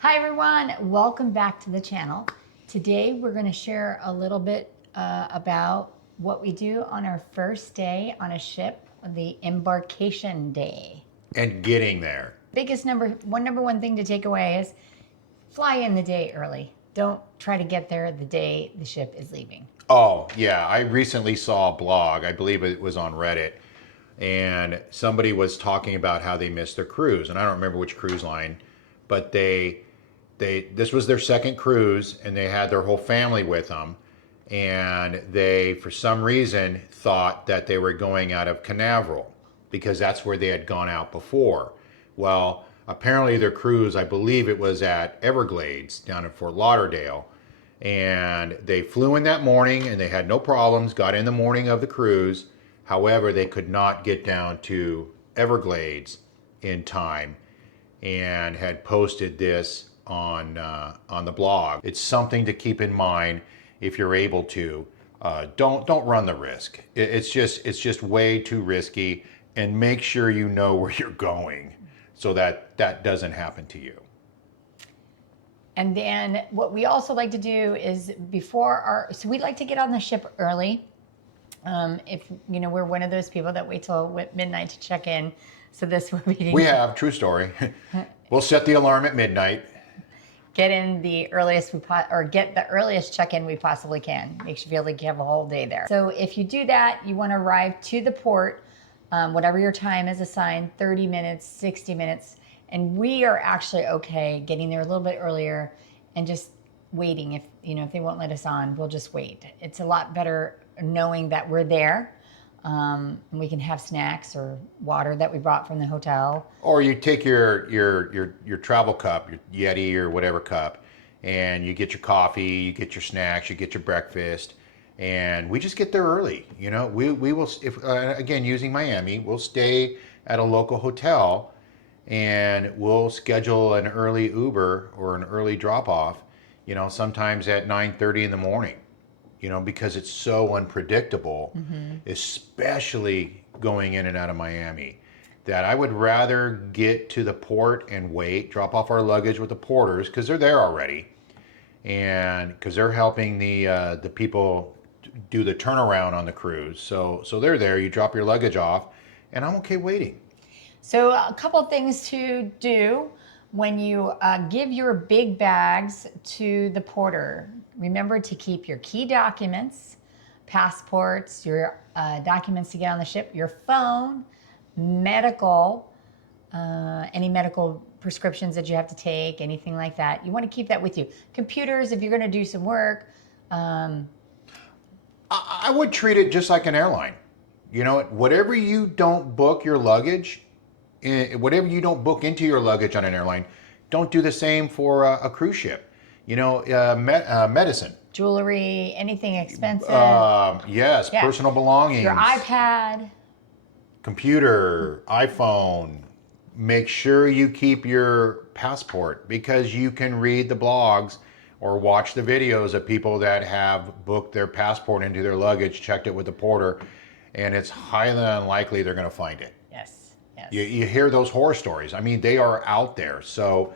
Hi everyone, welcome back to the channel. Today we're going to share a little bit about what we do on our first day on a ship, the embarkation day. And getting there. Biggest number one thing to take away is fly in the day early. Don't try to get there the day the ship is leaving. Oh, yeah. I recently saw a blog, I believe it was on Reddit, and somebody was talking about how they missed their cruise. And I don't remember which cruise line, but this was their second cruise and they had their whole family with them. And they, for some reason, thought that they were going out of Canaveral because that's where they had gone out before. Well, apparently their cruise, I believe it was at Everglades down in Fort Lauderdale. And they flew in that morning and they had no problems, got in the morning of the cruise. However, they could not get down to Everglades in time and had posted this on the blog. It's something to keep in mind if you're able to. Don't run the risk. It's just way too risky, and make sure you know where you're going so that that doesn't happen to you. And then what we also like to do is so we like to get on the ship early. If you know, we're one of those people that wait till midnight to check in. So this way we have, true story. We'll set the alarm at midnight. Get in the earliest get the earliest check-in we possibly can. Makes you feel like you have a whole day there. So if you do that, you want to arrive to the port, whatever your time is assigned, 30 minutes, 60 minutes. And we are actually okay getting there a little bit earlier and just waiting. If they won't let us on, we'll just wait. It's a lot better knowing that we're there. And we can have snacks or water that we brought from the hotel. Or you take your travel cup, your Yeti or whatever cup, and you get your coffee, you get your snacks, you get your breakfast, and we just get there early. You know, we will, if again, using Miami, we'll stay at a local hotel and we'll schedule an early Uber or an early drop off, sometimes at 9:30 in the morning. Because it's so unpredictable, especially going in and out of Miami, that I would rather get to the port and wait, drop off our luggage with the porters, because they're there already, and because they're helping the people do the turnaround on the cruise. So they're there, you drop your luggage off, and I'm okay waiting. So a couple of things to do when you give your big bags to the porter. Remember to keep your key documents, passports, your documents to get on the ship, your phone, medical, any medical prescriptions that you have to take, anything like that. You want to keep that with you. Computers, if you're going to do some work. I would treat it just like an airline. Whatever you don't book your luggage, whatever you don't book into your luggage on an airline, don't do the same for a cruise ship. Medicine, jewelry, anything expensive. Yes, yeah. Personal belongings. Your iPad. Computer, iPhone. Make sure you keep your passport, because you can read the blogs or watch the videos of people that have booked their passport into their luggage, checked it with the porter, and it's highly unlikely they're going to find it. Yes. You hear those horror stories. I mean, they are out there. So,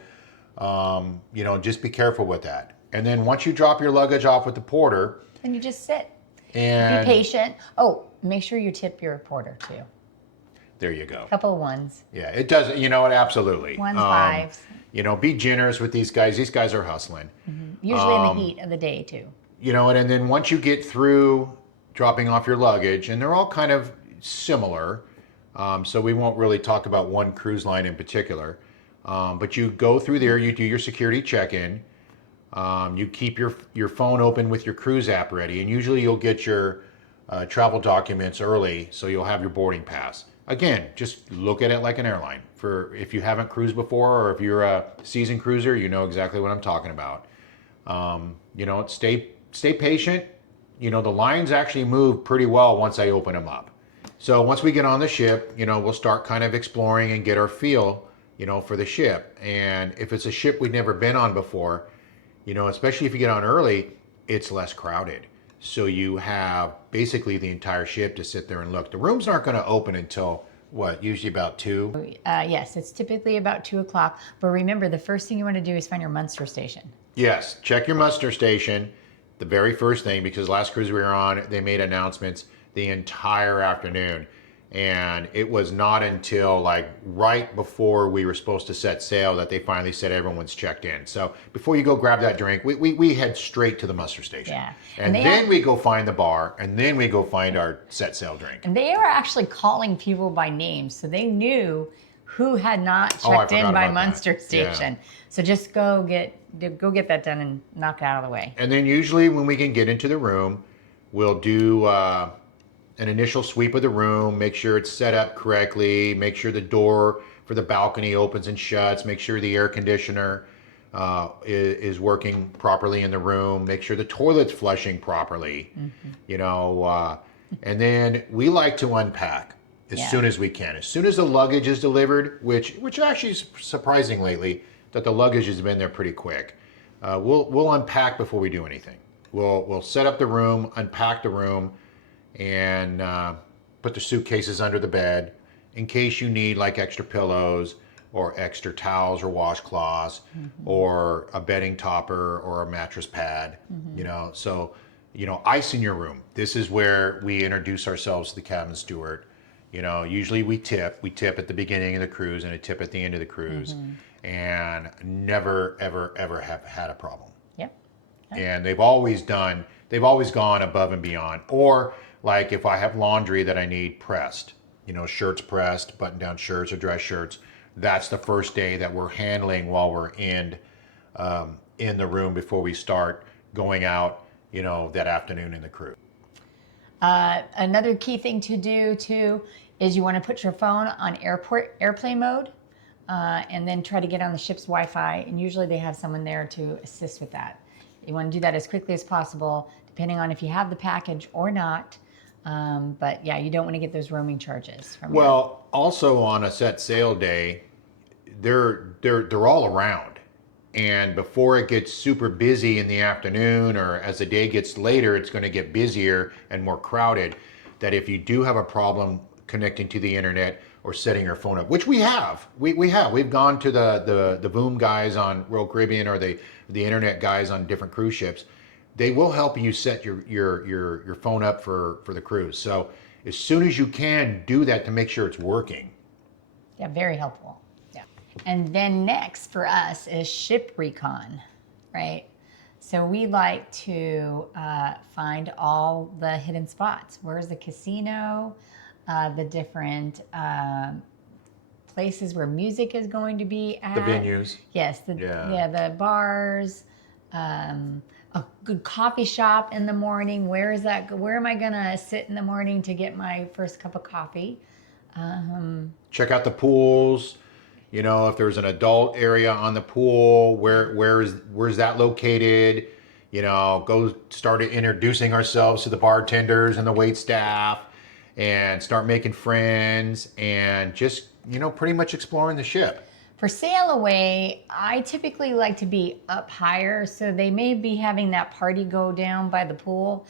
just be careful with that. And then once you drop your luggage off with the porter, and you just sit and be patient. Oh, make sure you tip your porter too. There you go. Couple of ones. Yeah, it does. Absolutely. Ones, fives. Be generous with these guys. These guys are hustling. Usually in the heat of the day too. And then once you get through dropping off your luggage, and they're all kind of similar, so we won't really talk about one cruise line in particular. But you go through there, you do your security check-in, you keep your phone open with your cruise app ready, and usually you'll get your travel documents early, so you'll have your boarding pass. Again, just look at it like an airline. For if you haven't cruised before, or if you're a seasoned cruiser, you know exactly what I'm talking about. Stay patient. The lines actually move pretty well once I open them up. So once we get on the ship, we'll start kind of exploring and get our feel, for the ship. And if it's a ship we've never been on before, especially if you get on early, it's less crowded. So you have basically the entire ship to sit there and look. The rooms aren't going to open until what, usually about 2? Yes, it's typically about 2 o'clock. But remember, the first thing you want to do is find your muster station. Yes, check your muster station, the very first thing, because last cruise we were on, they made announcements the entire afternoon. And it was not until like right before we were supposed to set sail that they finally said everyone's checked in. So before you go grab that drink, we head straight to the muster station. Yeah. And then we go find the bar, and then we go find our set sail drink. And they were actually calling people by name, so they knew who had not checked in by Munster Station. Yeah. So just go get that done and knock it out of the way. And then usually when we can get into the room, we'll do an initial sweep of the room, make sure it's set up correctly, make sure the door for the balcony opens and shuts, make sure the air conditioner is working properly in the room, make sure the toilet's flushing properly, you know, and then we like to unpack as soon as we can. As soon as the luggage is delivered, which actually is surprising lately that the luggage has been there pretty quick. We'll unpack before we do anything. We'll set up the room, unpack the room, and put the suitcases under the bed in case you need like extra pillows or extra towels or washcloths or a bedding topper or a mattress pad, you know. So, you know, ice in your room. This is where we introduce ourselves to the cabin steward. You know, usually we tip at the beginning of the cruise and a tip at the end of the cruise, and never, ever, ever have had a problem. Yep. And they've always gone above and beyond. Or like if I have laundry that I need pressed, you know, shirts pressed, button down shirts or dress shirts, that's the first day that we're handling while we're in the room before we start going out, you know, that afternoon in the cruise. Another key thing to do too is you want to put your phone on airplane mode, and then try to get on the ship's Wi-Fi. And usually they have someone there to assist with that. You want to do that as quickly as possible, depending on if you have the package or not. But yeah, you don't want to get those roaming charges from also on a set sail day, they're all around. And before it gets super busy in the afternoon, or as the day gets later, it's going to get busier and more crowded. That if you do have a problem connecting to the internet or setting your phone up, which we have, we've gone to the Voom guys on Royal Caribbean or the internet guys on different cruise ships. They will help you set your phone up for the cruise. So as soon as you can, do that to make sure it's working. Yeah, very helpful. Yeah. And then next for us is ship recon, right? So we like to find all the hidden spots. Where's the casino? The different places where music is going to be at. The venues. Yes. The bars. A good coffee shop in the morning. Where is that? Where am I gonna sit in the morning to get my first cup of coffee? Check out the pools. You know, if there's an adult area on the pool, where's that located? You know, go start introducing ourselves to the bartenders and the wait staff, and start making friends, and just, you know, pretty much exploring the ship. For sailaway, I typically like to be up higher, so they may be having that party go down by the pool.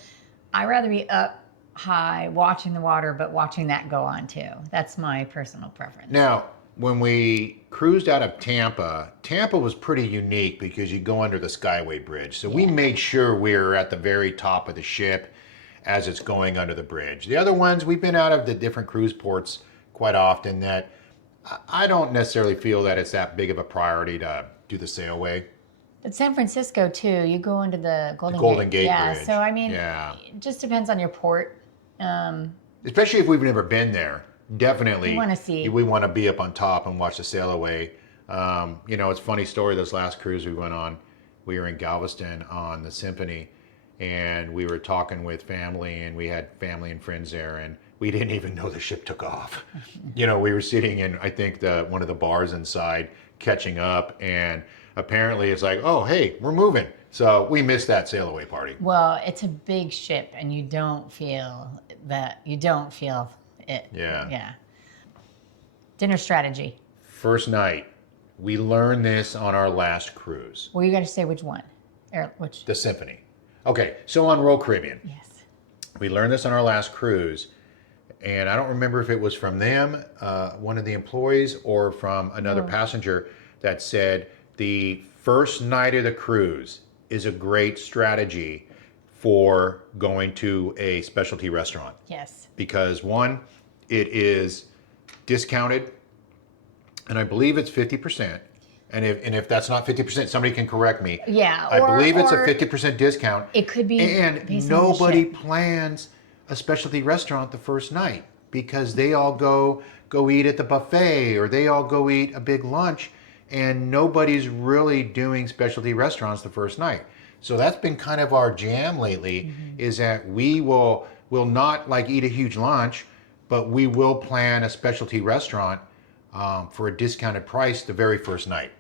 I'd rather be up high, watching the water, but watching that go on too. That's my personal preference. Now, when we cruised out of Tampa was pretty unique because you go under the Skyway Bridge. So we made sure we were at the very top of the ship as it's going under the bridge. The other ones, we've been out of the different cruise ports quite often that I don't necessarily feel that it's that big of a priority to do the sailaway. But San Francisco too, you go into the Golden Gate yeah, Bridge. so I mean, yeah. It just depends on your port. Especially if we've never been there. Definitely, we want to be up on top and watch the sailaway. You know, it's a funny story. This last cruise we went on, we were in Galveston on the Symphony, and we were talking with family, and we had family and friends there, and we didn't even know the ship took off. You know, we were sitting in, I think, one of the bars inside, catching up, and apparently it's like, oh, hey, we're moving. So we missed that sailaway party. Well, it's a big ship, and you don't feel it. Yeah. Yeah. Dinner strategy. First night, we learned this on our last cruise. Well, you got to say which one. Which? The Symphony. Okay, so on Royal Caribbean. Yes. We learned this on our last cruise. and I don't remember if it was from them, one of the employees, or from another No. passenger that said the first night of the cruise is a great strategy for going to a specialty restaurant Yes. because one, it is discounted, and I believe it's 50%. And if that's not 50%, somebody can correct me. Yeah, I believe it's a or 50% discount. it could be And based on the nobody ship. plans a specialty restaurant the first night because they all go eat at the buffet or they all go eat a big lunch, and nobody's really doing specialty restaurants the first night. So that's been kind of our jam lately, is that we will not like eat a huge lunch, but we will plan a specialty restaurant for a discounted price the very first night.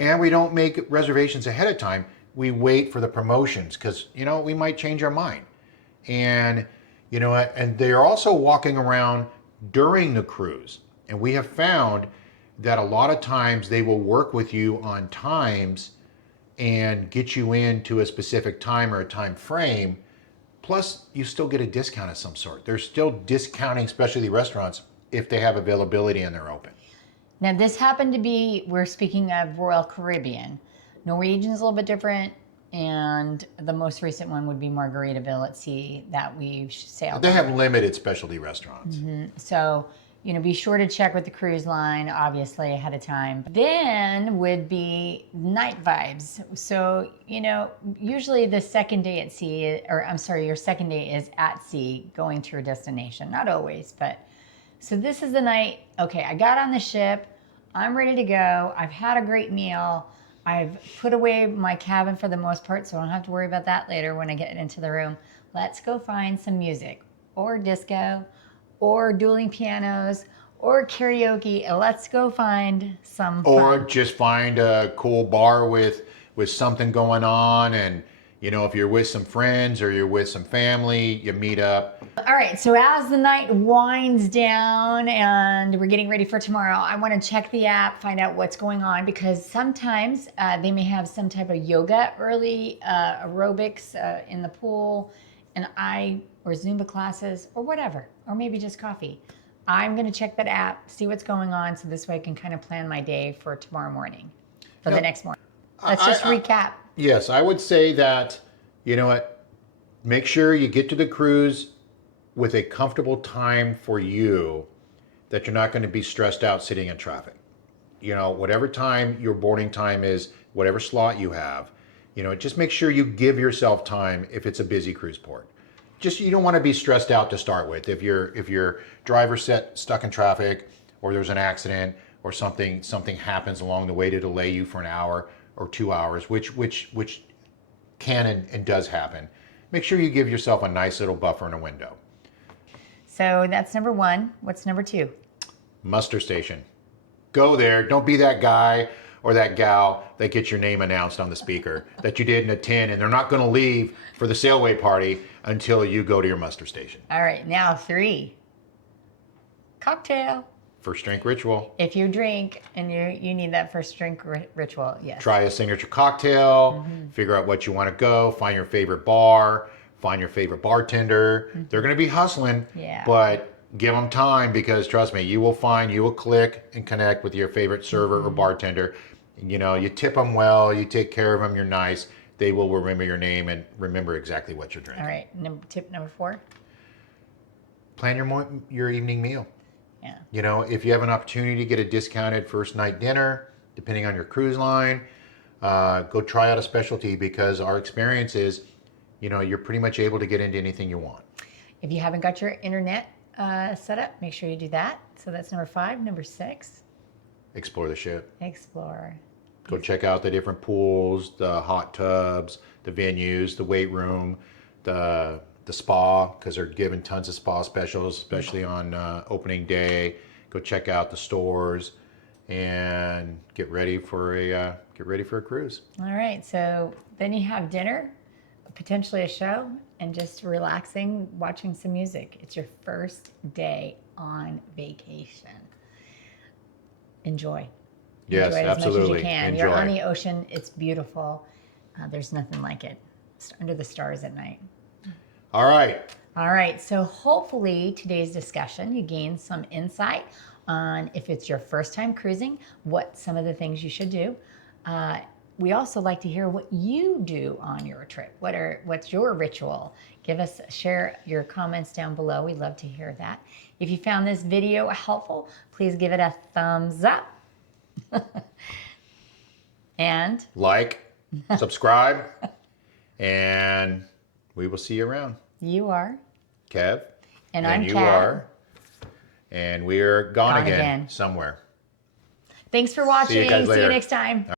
And we don't make reservations ahead of time. We wait for the promotions because, we might change our mind. And, what? And they're also walking around during the cruise. And we have found that a lot of times they will work with you on times and get you into a specific time or a time frame. Plus, you still get a discount of some sort. They're still discounting specialty restaurants if they have availability and they're open. Now, this happened to be, we're speaking of Royal Caribbean. Norwegian's a little bit different, and the most recent one would be Margaritaville at Sea that we've sailed They on. have limited specialty restaurants. So, be sure to check with the cruise line, obviously, ahead of time. Then would be night vibes. So, usually the second day at sea, or I'm sorry, your second day is at sea going to your destination. Not always, but. So this is the night, okay, I got on the ship. I'm ready to go. I've had a great meal. I've put away my cabin for the most part, so I don't have to worry about that later when I get into the room. Let's go find some music or disco or dueling pianos or karaoke. Let's go find some Or fun. just find a cool bar with something going on, and if you're with some friends or you're with some family, you meet up. All right, so as the night winds down and we're getting ready for tomorrow, I want to check the app, find out what's going on, because sometimes they may have some type of yoga early, aerobics in the pool, or Zumba classes, or whatever, or maybe just coffee. I'm going to check that app, see what's going on, so this way I can kind of plan my day for tomorrow morning, for the next morning. Let's just recap. Yes, I would say that, make sure you get to the cruise with a comfortable time for you, that you're not going to be stressed out sitting in traffic. Whatever time your boarding time is, whatever slot you have, just make sure you give yourself time if it's a busy cruise port. Just, you don't want to be stressed out to start with. If your driver's stuck in traffic, or there's an accident, or something happens along the way to delay you for an hour or 2 hours, which can and does happen, make sure you give yourself a nice little buffer and a window. So that's number one. What's number two? Muster station. Go there. Don't be that guy or that gal that gets your name announced on the speaker that you didn't attend, and they're not going to leave for the sailaway party until you go to your muster station. All right, now three. Cocktail. First drink ritual. If you drink and you need that first drink ritual, yes. Try a signature cocktail, figure out what you want to go, find your favorite bar, find your favorite bartender. They're going to be hustling, Yeah. but give them time, because trust me, you will click and connect with your favorite server or bartender. You tip them well, you take care of them, you're nice. They will remember your name and remember exactly what you're drinking. All right, tip number four. Plan your evening meal. Yeah. If you have an opportunity to get a discounted first night dinner, depending on your cruise line, go try out a specialty, because our experience is, you're pretty much able to get into anything you want. If you haven't got your internet set up, make sure you do that. So that's number five. Number six, Explore the ship. explore. Go check out the different pools, the hot tubs, the venues, the weight room, the spa, because they're giving tons of spa specials, especially on opening day. Go check out the stores and get ready for a cruise. All right, so then you have dinner, potentially a show, and just relaxing, watching some music. It's your first day on vacation. Enjoy. Yes, Enjoy it absolutely. as much as you can. You're Enjoy. on the ocean. It's beautiful. There's nothing like it. It's under the stars at night. All right. All right, so hopefully today's discussion, you gained some insight on if it's your first time cruising, what some of the things you should do. We also like to hear what you do on your trip. What's your ritual? Share your comments down below. We'd love to hear that. If you found this video helpful, please give it a thumbs up. And Like, subscribe, and we will see you around. you are. Kev. And I'm you Kat. are. And we're gone Gone again again. somewhere. Thanks for watching. See you guys See you later. next time.